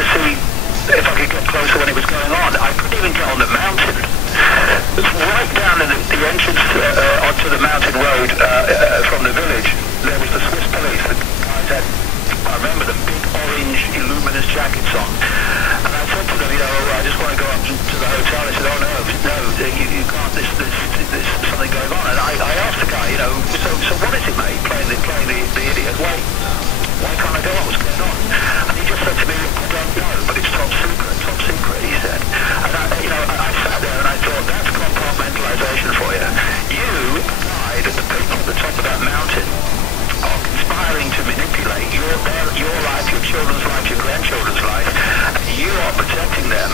to see if I could get closer when it was going on. I couldn't even get on the mountain. It's right down in the entrance onto the mountain road from the village. There was the Swiss police. The guys had, I remember them, big orange Illuminous jackets on. And I said to them, I just want to go up to the hotel. They said, oh no, you can't. There's something going on. And I asked the guy, so what is it, mate? Playing the idiot. Why can't I go on? What's going on? And he just said to me, I don't know, but it's top secret, he said. And I sat there and I thought, that's compartmentalization for you. You implied that the people at the top of that mountain are conspiring to manipulate your life, your children's life, your grandchildren's life, and you are protecting them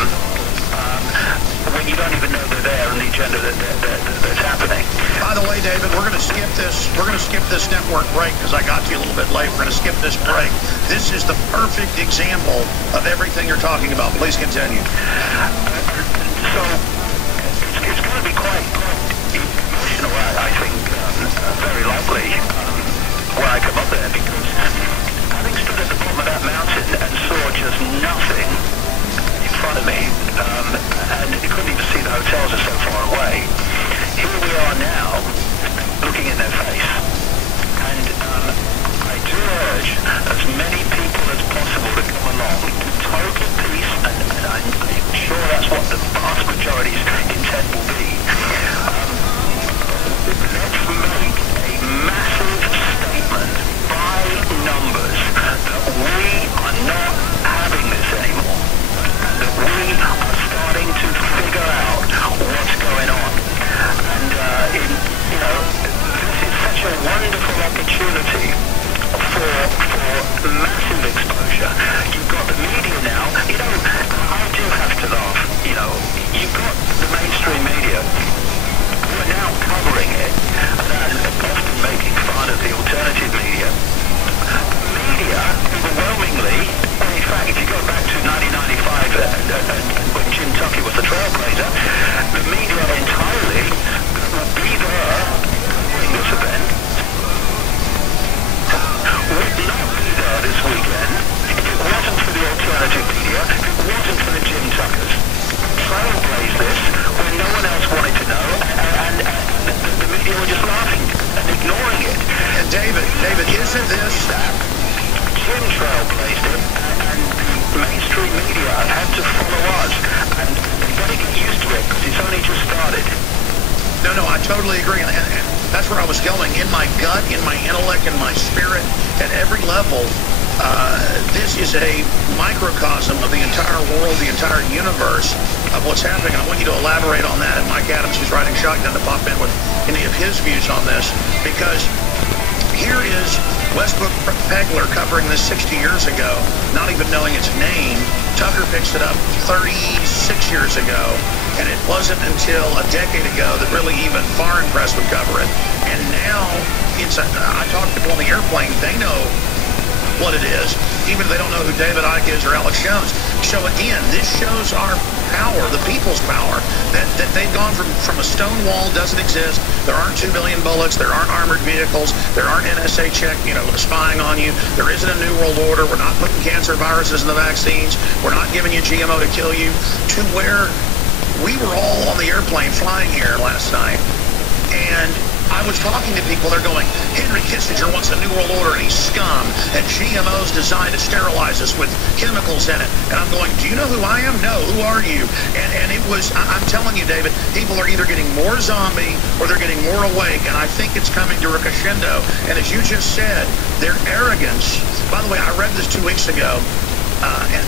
when you don't even know they're there and the agenda that's happening. By the way, David, we're going to skip this. We're going to skip this network break because I got to you a little bit late. We're going to skip this break. This is the perfect example of everything you're talking about. Please continue. So it's going to be quite emotional, I think, very likely when I come up there, because having stood at the bottom of that mountain and saw just nothing in front of me, and you couldn't even see the hotels are so far away. Here we are now, looking in their face, and I do urge as many people as possible to come along to total peace, and I'm sure that's what the vast majority's intent will be. Let's make a massive statement by numbers that we are not having this anymore, that we are starting to figure out what's going on. And this is such a wonderful opportunity for massive exposure. You've got the media now. I do have to laugh. You've got the mainstream media who are now covering it and often making fun of the alternative media. The media, overwhelmingly, in fact, if you go back to 1995 and when Jim Tuckey was the trailblazer, the media entirely would be there covering this event, would not be there this weekend if it wasn't for the alternative media, if it wasn't for the Jim Tuckers. Trailblaze this when no one else wanted to know, and the media were just laughing and ignoring it. And David, isn't this... Jim trailblazed it, and the mainstream media have had to follow us, and they've got to get used to it, because it's only just started. No, I totally agree, and that's where I was going. In my gut, in my intellect, in my spirit, at every level, this is a microcosm of the entire world, the entire universe of what's happening. And I want you to elaborate on that. And Mike Adams, who's riding shotgun, to pop in with any of his views on this, because here is Westbrook Pegler covering this 60 years ago, not even knowing its name. Tucker picks it up 36 years ago, and it wasn't until a decade ago that really even foreign press would cover it. And now, I talk to people on the airplane, they know what it is, even if they don't know who David Icke is or Alex Jones. So again, this shows our power, the people's power, that they've gone from a stone wall, doesn't exist. There aren't 2 billion bullets, there aren't armored vehicles, there aren't NSA spying on you, there isn't a new world order, we're not putting cancer viruses in the vaccines, we're not giving you GMO to kill you, to where we were all on the airplane flying here last night, and I was talking to people, they're going, Henry Kissinger wants a new world order and he's scum, and GMO's designed to sterilize us with chemicals in it. And I'm going, do you know who I am? No, who are you? And it was, I'm telling you, David, people are either getting more zombie or they're getting more awake, and I think it's coming to a crescendo. And as you just said, their arrogance, by the way, I read this 2 weeks ago,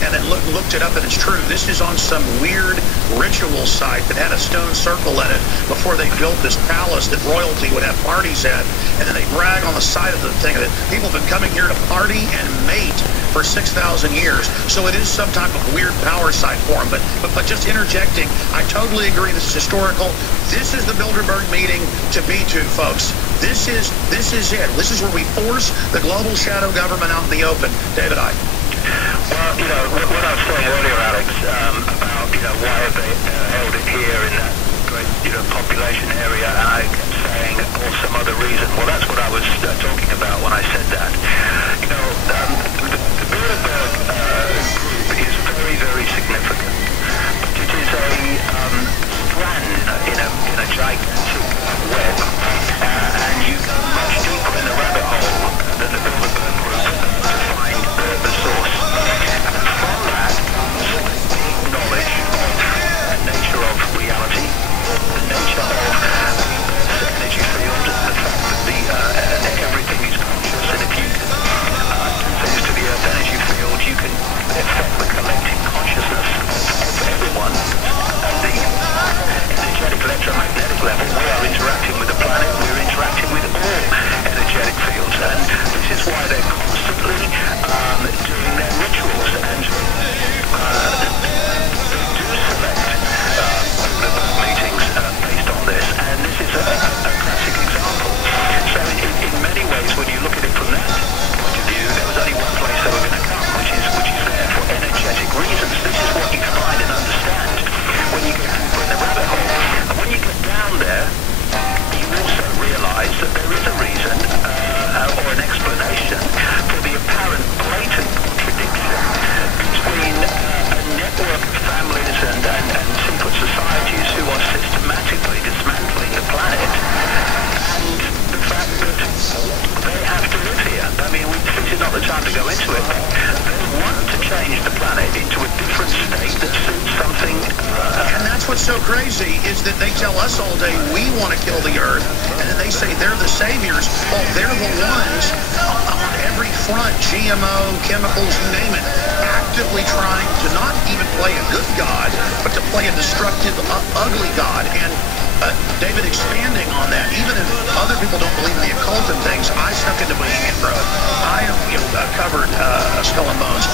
and then looked it up, and it's true. This is on some weird ritual site that had a stone circle in it before they built this palace that royalty would have parties at. And then they brag on the side of the thing that people have been coming here to party and mate for 6,000 years. So it is some type of weird power site for them. But just interjecting, I totally agree. This is historical. This is the Bilderberg meeting to be to, folks. This is it. This is where we force the global shadow government out in the open. David Icke. Well, what I was saying earlier, Alex, about, why have they held it here in that great, population area, and I kept saying, or some other reason. Well, that's what I was talking about when I said that. The Bilderberg group is so crazy is that they tell us all day we want to kill the earth, and then they say they're the saviors. Well, they're the ones on every front, GMO, chemicals, you name it, actively trying to not even play a good God, but to play a destructive, ugly God. And David, expanding on that, even if other people don't believe in the occult and things, I snuck into Bohemian Grove. I have covered Skull and Bones.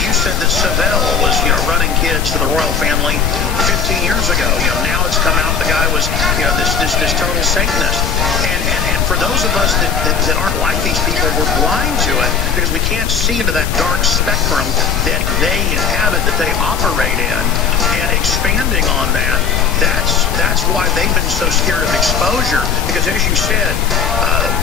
You said that Savelle was running kids for the royal family 15 years ago. Now it's come out the guy was this total Satanist. And for those of us that aren't like these people, we're blind to it because we can't see into that dark spectrum that they inhabit, that they operate in. And expanding on that, that's why they've been so scared of exposure, because as you said,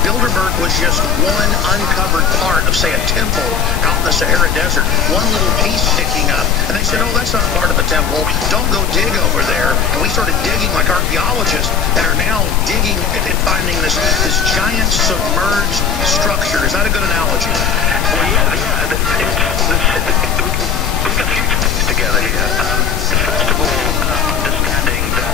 Bilderberg was just one uncovered part of, say, a temple out in the Sahara Desert, one little piece sticking up, and they said, oh, that's not part of a temple, don't go dig over there. And we started digging like archaeologists and are now digging and finding this giant submerged structure. Is that a good analogy? Well, yeah. We've got a few things together here. First of all, understanding that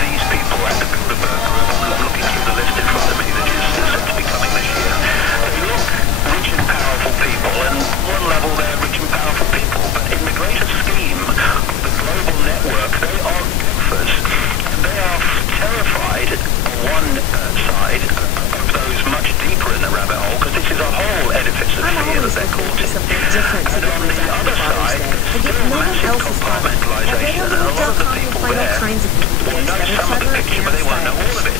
these people at the Bilderberg Group, I'm looking through the list in front of me that is set to be coming this year, they look rich and powerful people, and on one level they're rich and powerful people, but in the greater scheme of the global network, they are gophers, and they are terrified on one side of those much deeper in the rabbit hole, because this is a whole edifice of fear that they're caught in. And on the other side, still massive compartmentalization, and a lot of the people there will know some of the picture, but they won't know all of it.